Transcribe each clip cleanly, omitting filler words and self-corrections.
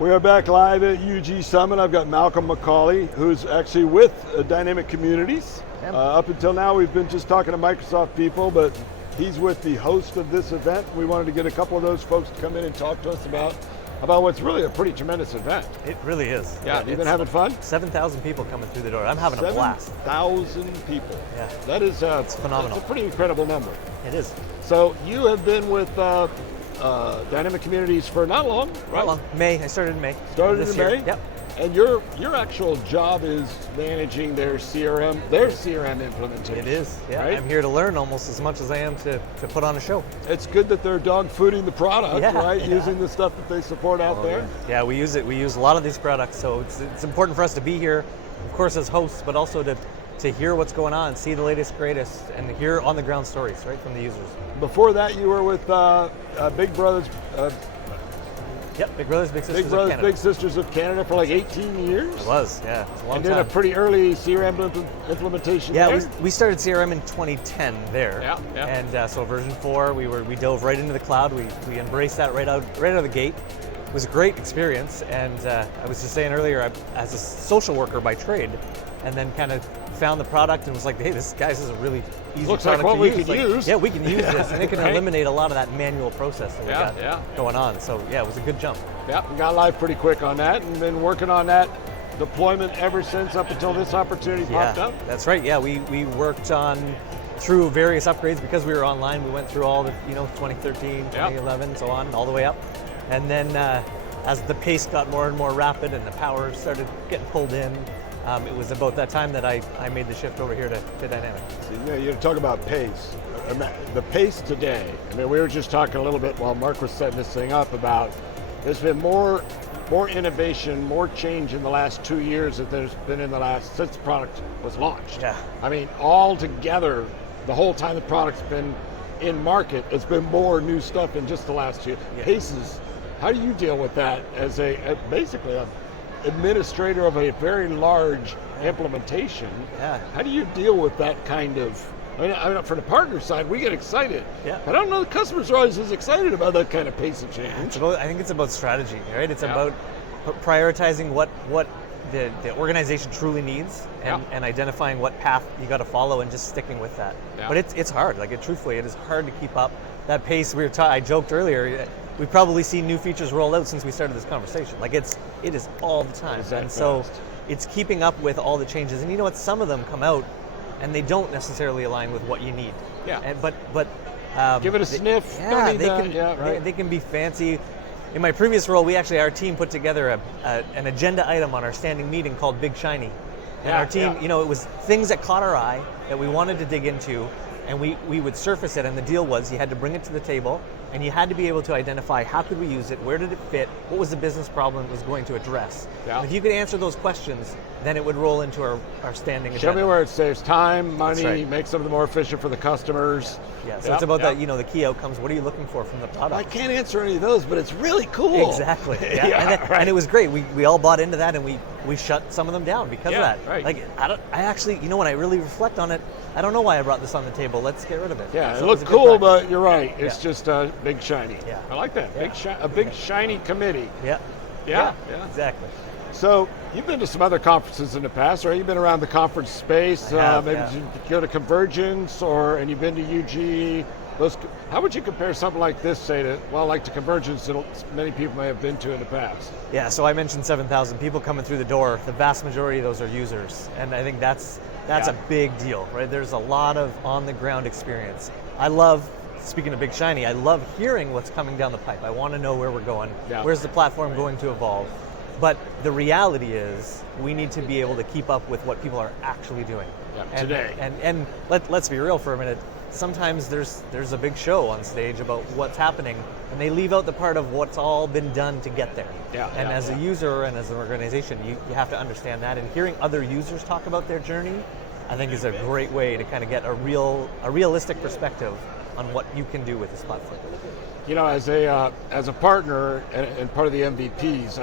We are back live at UG Summit. I've got Malcolm McAuley, who's actually with Dynamic Communities. Up until now, we've been just talking to Microsoft people, but he's with the host of this event. We wanted to get a couple of those folks to come in and talk to us about what's really a pretty tremendous event. It really is. Yeah, you've been having fun? 7,000 people coming through the door. I'm having a blast. 7,000 people. Yeah. That is it's phenomenal. It's a pretty incredible number. It is. So you have been with Dynamic Communities for not long, right? Not long. May. I started in May. Started in May? Year. Yep. And your actual job is managing their CRM implementation. It is, yeah. Right? I'm here to learn almost as much as I am to put on a show. It's good that they're dog fooding the product, right? Yeah. Using the stuff that they support out there. Yeah, we use it. We use a lot of these products, so it's important for us to be here, of course, as hosts, but also to hear what's going on, see the latest, greatest, and hear on the ground stories, right, from the users. Before that, you were with Big Brothers. Yep, Big Brothers, Big Sisters Big Brothers, of Canada. Big Sisters of Canada for like 18 years. It was, yeah. It was a long and time. did a pretty early CRM implementation Yeah, there. we started CRM in 2010 there. Yeah. And so version 4, we dove right into the cloud. We embraced that right out of the gate. It was a great experience. And I was just saying earlier, as a social worker by trade, and then kind of found the product and was like, hey, this is a really easy Looks product like what to we use. could use. Yeah, we can use this, and it can Right. eliminate a lot of that manual process that we got going on. So yeah, it was a good jump. Yeah, we got live pretty quick on that and been working on that deployment ever since up until this opportunity popped up. That's right. Yeah, we worked on through various upgrades because we were online. We went through all the 2013, 2011, so on, all the way up. And then as the pace got more and more rapid and the power started getting pulled in, it was about that time that I made the shift over here to Dynamic. So, you talk about pace. The pace today, I mean, we were just talking a little bit while Mark was setting this thing up about there's been more innovation, more change in the last 2 years that there's been since the product was launched. Yeah. I mean, all together, the whole time the product's been in market, it's been more new stuff in just the last 2 years. Yeah. Paces, how do you deal with that as basically an administrator of a very large implementation? Yeah. How do you deal with that kind of, I mean, from the partner side, we get excited. Yeah. But I don't know the customers are always as excited about that kind of pace of change. I think it's about strategy, right? It's about prioritizing what the organization truly needs and identifying what path you got to follow and just sticking with that. Yeah. But it's hard. Truthfully, it is hard to keep up that pace. I joked earlier, we've probably seen new features rolled out since we started this conversation. It is all the time. And so it's keeping up with all the changes. And you know what? Some of them come out and they don't necessarily align with what you need. Yeah. But give it a sniff. Yeah, right. they can be fancy. In my previous role, our team put together an agenda item on our standing meeting called Big Shiny. And our team, it was things that caught our eye that we wanted to dig into, and we would surface it, and the deal was you had to bring it to the table, and you had to be able to identify how could we use it, where did it fit, what was the business problem it was going to address. Yeah. And if you could answer those questions, then it would roll into our standing agenda. Show me where it saves time, money, makes something more efficient for the customers. Yeah, so it's about that, the key outcomes. What are you looking for from the product? I can't answer any of those, but it's really cool. Exactly. Yeah. And it was great. We all bought into that, and we shut some of them down because of that. Right. I actually, when I really reflect on it, I don't know why I brought this on the table. Let's get rid of it. Yeah, so it looked cool, but you're right. It's just a big shiny. Yeah. I like that. A big shiny committee. Yeah. Exactly. So you've been to some other conferences in the past, right? You've been around the conference space. Maybe you go to Convergence, and you've been to UG. How would you compare something like this, say, to Convergence that many people may have been to in the past? Yeah, so I mentioned 7,000 people coming through the door. The vast majority of those are users, and I think that's a big deal, right? There's a lot of on-the-ground experience. Speaking of Big Shiny, I love hearing what's coming down the pipe. I want to know where we're going. Yeah. Where's the platform going to evolve? But the reality is we need to be able to keep up with what people are actually doing. Today. And let's be real for a minute. Sometimes there's a big show on stage about what's happening, and they leave out the part of what's all been done to get there. As a user and as an organization, you have to understand that. And hearing other users talk about their journey, I think is a great way to kind of get a realistic perspective on what you can do with this platform. As a partner and part of the MVPs,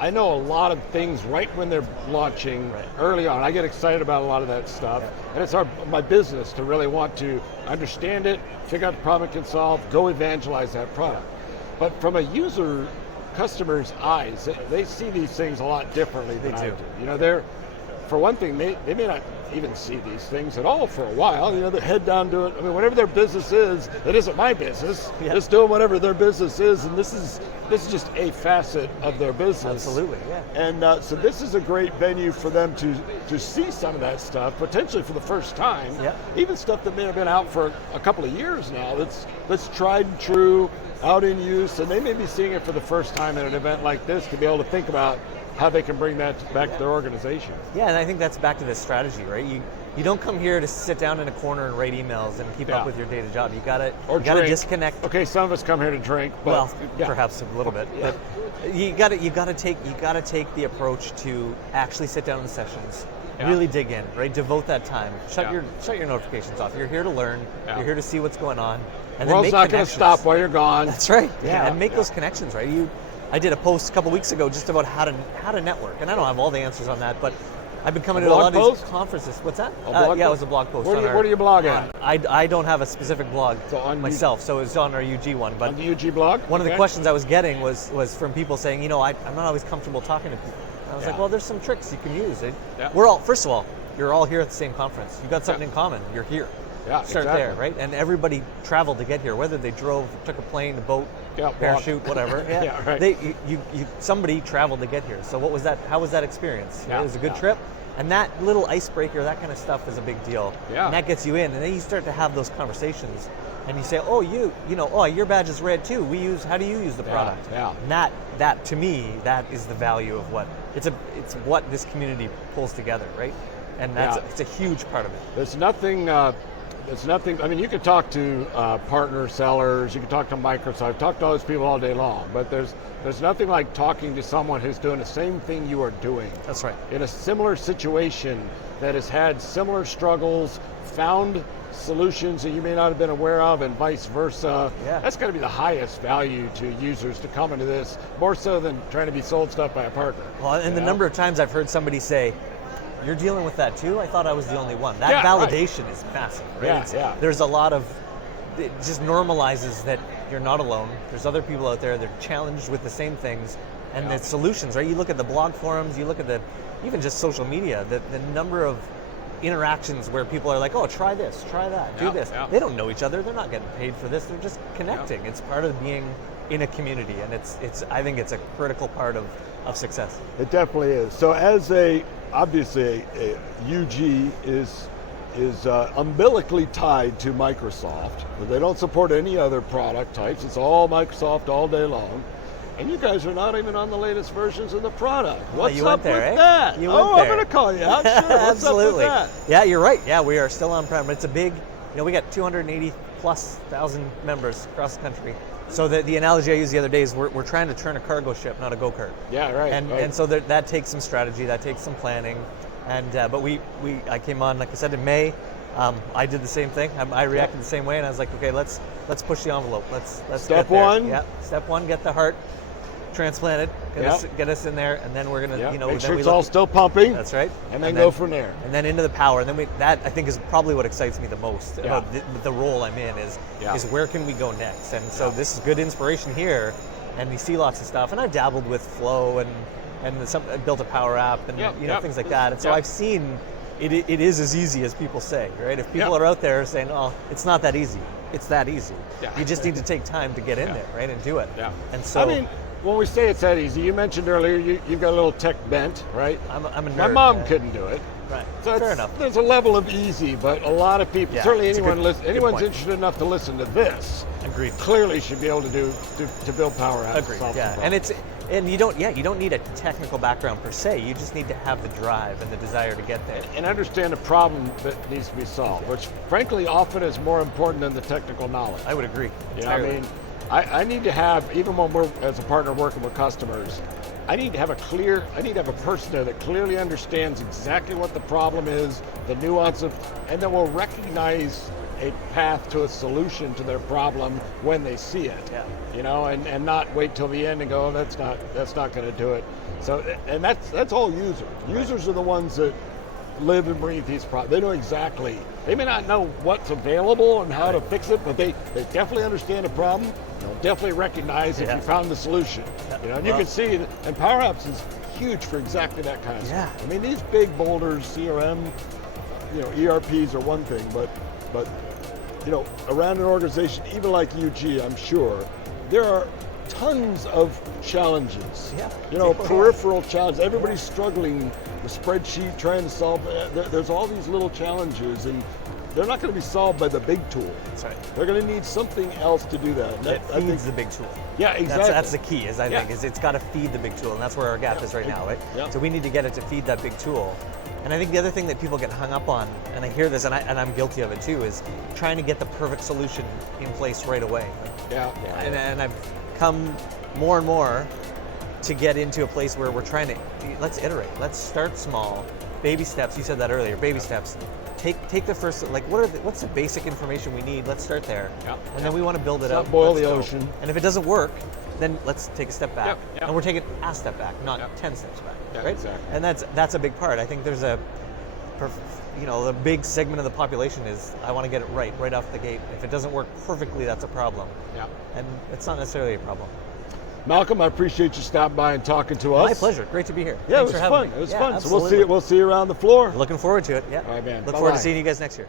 I know a lot of things right when they're launching early on. I get excited about a lot of that stuff, and it's my business to really want to understand it, figure out the problem it can solve, go evangelize that product. But from a user customers' eyes. They see these things a lot differently than I do. do. You know, they're, for one thing, they may not even see these things at all for a while. You know, they head down to it. I mean, whatever their business is, it isn't my business. Yeah. It's doing whatever their business is, and this is just a facet of their business. Absolutely, yeah. And so this is a great venue for them to see some of that stuff, potentially for the first time. Yeah. Even stuff that may have been out for a couple of years now. That's tried and true, out in use, and they may be seeing it for the first time at an event like this to be able to think about how they can bring that back to their organization. Yeah, and I think that's back to this strategy, right? You don't come here to sit down in a corner and write emails and keep up with your day-to-day job. You gotta disconnect. Okay, some of us come here to drink, but well, perhaps a little bit. Yeah. But you gotta take the approach to actually sit down in the sessions, really dig in, right? Devote that time. Shut your notifications off. You're here to learn. Yeah. You're here to see what's going on. And the world's then make not going to connections. stop while you're gone. That's right. Yeah. And make those connections, right? I did a post a couple weeks ago just about how to network, and I don't have all the answers on that, but I've been coming to a lot of these conferences. What's that? It was a blog post. Where do you blog at? I don't have a specific blog myself, so it's on our UG one. But on the UG blog? One of the questions I was getting was from people saying, I'm not always comfortable talking to people. And I was like, well, there's some tricks you can use. First of all, you're all here at the same conference. You've got something in common. You're here. Yeah, Start there, right? And everybody traveled to get here, whether they drove, took a plane, a boat, parachute, whatever. Yeah, right. Somebody traveled to get here. So what was that? How was that experience? Yeah, it was a good trip. And that little icebreaker, that kind of stuff is a big deal. Yeah. And that gets you in, and then you start to have those conversations, and you say, your badge is red too. How do you use the product? Yeah. And that to me, that is the value of what it's what this community pulls together, right? And it's a huge part of it. There's nothing. I mean, you could talk to partner sellers, you could talk to Microsoft, talk to all those people all day long, but there's nothing like talking to someone who's doing the same thing you are doing. That's right. In a similar situation that has had similar struggles, found solutions that you may not have been aware of, and vice versa. Yeah. That's going to be the highest value to users to come into this, more so than trying to be sold stuff by a partner. Well, and the number of times I've heard somebody say, you're dealing with that too? I thought I was the only one. That validation is massive, right? Yeah. There's a lot of, it just normalizes that you're not alone. There's other people out there that are challenged with the same things, and the solutions, right? You look at the blog forums, you look at even just social media, the number of interactions where people are like, oh, try this, try that, do this. They don't know each other. They're not getting paid for this. They're just connecting. It's part of being in a community, and I think it's a critical part of success. It definitely is. So as obviously a UG is umbilically tied to Microsoft. They don't support any other product types. It's all Microsoft all day long. And you guys are not even on the latest versions of the product. What's up with that? You went there. I'm going to call you out. Sure. What's Absolutely. up with that? Yeah, you're right. Yeah, we are still on-prem. But it's a big, we got 280,000+ members across the country. So the analogy I used the other day is we're trying to turn a cargo ship, not a go-kart. Yeah, right. And so that takes some strategy, that takes some planning. And but I came on, like I said, in May. I did the same thing. I reacted the same way, and I was like, okay, let's push the envelope. Let's step get there. one. Yeah. Step one, get the heart transplanted, get us in there, and then we're gonna, make sure it's all still pumping. That's right. And then go from there. And then into the power. And then that I think is probably what excites me the most about the role I'm in is where can we go next? And so this is good inspiration here, and we see lots of stuff. And I've dabbled with Flow and I built a Power App and things like that. And so I've seen it is as easy as people say, right? If people are out there saying, oh, it's not that easy, it's that easy. Yeah. You just need to take time to get in there, right, and do it. Yeah. And so, I mean, when we say it's that easy, you mentioned earlier you've got a little tech bent, right? I'm a nerd. My mom couldn't do it. Right. So fair enough. There's a level of easy, but a lot of people, certainly anyone's interested enough to listen to this, agreed, clearly should be able to build Power Apps. Agreed. Yeah. And you don't need a technical background per se. You just need to have the drive and the desire to get there. And understand the problem that needs to be solved, which frankly often is more important than the technical knowledge. I would agree. I mean, I need to have, even when we're as a partner working with customers, I need to have a person there that clearly understands exactly what the problem is, the nuance of, and then will recognize a path to a solution to their problem when they see it. Yeah. And not wait till the end and go, oh, that's not going to do it. So, and that's all users. Users are the ones that live and breathe these problems. They know exactly. They may not know what's available and how to fix it, but they definitely understand the problem, definitely recognize if you found the solution. And you can see, and Power Apps is huge for exactly that kind of stuff. I mean, these big boulders, CRM, ERPs are one thing, but around an organization, even like UG, I'm sure, there are tons of challenges. Peripheral challenges. Everybody's struggling with spreadsheet, trying to solve. There's all these little challenges, and they're not going to be solved by the big tool. That's right. They're going to need something else to do that. It feeds the big tool. Yeah, exactly. That's the key, I think, is it's got to feed the big tool, and that's where our gap is right now, right? So we need to get it to feed that big tool. And I think the other thing that people get hung up on, and I hear this, and I'm guilty of it too, is trying to get the perfect solution in place right away. And I've come more and more to get into a place where we're trying to, let's iterate. Let's start small. Baby steps, you said that earlier, baby steps. Take the first, what's the basic information we need? Let's start there. And then we want to build it up. Boil the ocean. And if it doesn't work, then let's take a step back. And we're taking a step back, not 10 steps back. Right? Exactly. And that's a big part. I think there's the big segment of the population is, I want to get it right off the gate. If it doesn't work perfectly, that's a problem. And it's not necessarily a problem. Malcolm, I appreciate you stopping by and talking to us. My pleasure. Great to be here. Yeah, Thanks it was for fun. having me. It was fun. Absolutely. So we'll see you around the floor. Looking forward to it. Yeah. All right, man. Look forward to seeing you guys next year.